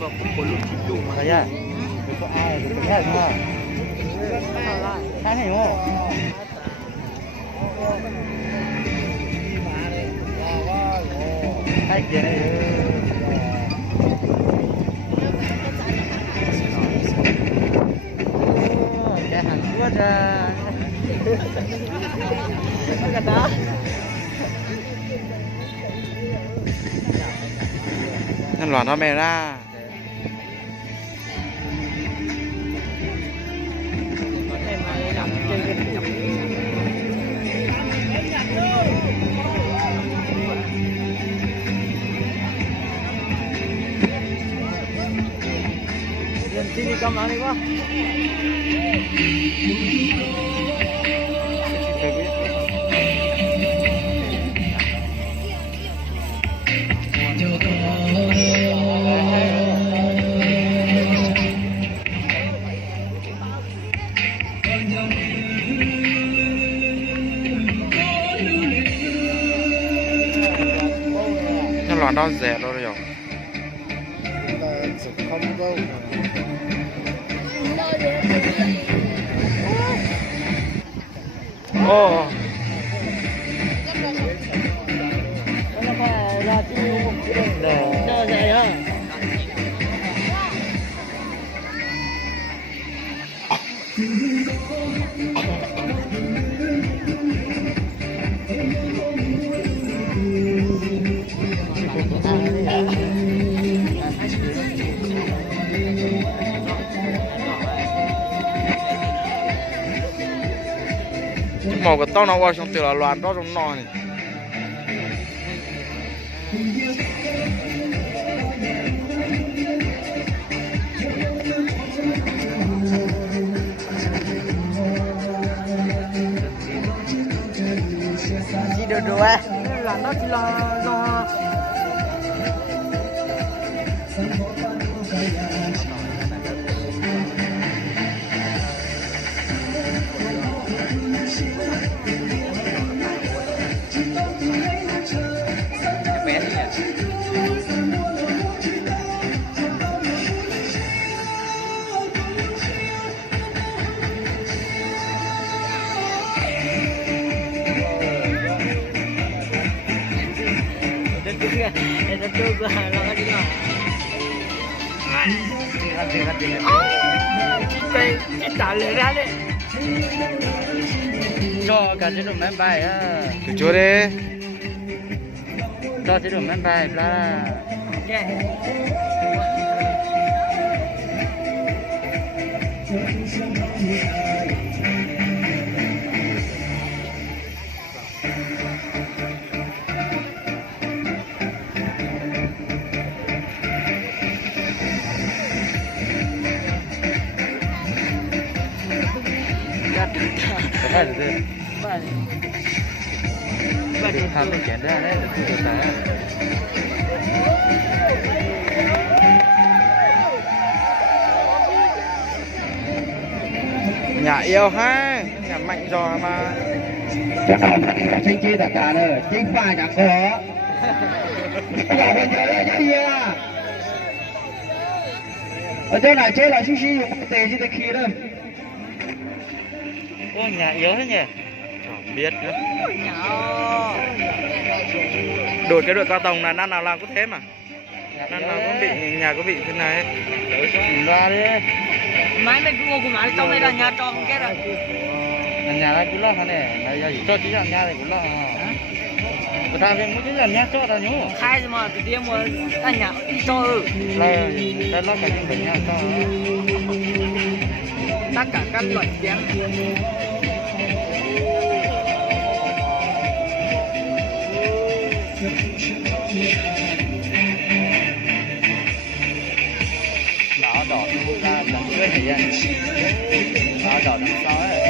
คนรุ่นที่อยู่มา ใช่ไหมเป็นตัวไอ้เป็นตัวแค่ไหนใช่ไหมโง่ใช่เกียร์เลยแกหันตัวจะกระดาษนั่นหลอนทอมเมร่าSini kamar ni wah. Nó loạn đó rẻ đâu rồi. Không đâu. Ồ. Nó phải ra tiêu một cái để cho vậy á. Màu cái tao nó vào trong từ là loạn đó trong nò này. Chỉ được rồi à? Loạn đó chỉ là do itu juga lang di lang. Kita lera deh. Cho cả chế độ máy bay á. Chú đi. Cho chế độ máy bay là. Phải rồi. Phải đi thăm cái chuyện đó đấy, được đấy. Nhà yêu ha, nhà mạnh giò mà. Chính trị tất cả rồi, chính phải chẳng có. Nhà bên dưới là nhà yêu à. Ở chỗ này chơi là xí xí dùng tề chứ tề khí đâu. Ô, nhà yếu thế nhỉ? Chẳng biết nữa. Đổi cái đội cao tầng là năm nào làm có thế mà. Năm nào có bị nhà có bị thế này. Nhìn ra đi. Máy này cũng ngồi mà trong đây là nhà trọ không kết rồi. Nhà này cũng lo thế này, này cho chỉ là nhà này cũng lo. Có thằng bên cũng chỉ là nhà trọ thôi nhú. Khai mà từ đêm mà ta nhà đi cho Đây lo cả những cái nhà trọ. Tất cả các loại tiếng. Nó đỏ ra đằng trước này vậy. Nó đỏ đằng sau ấy.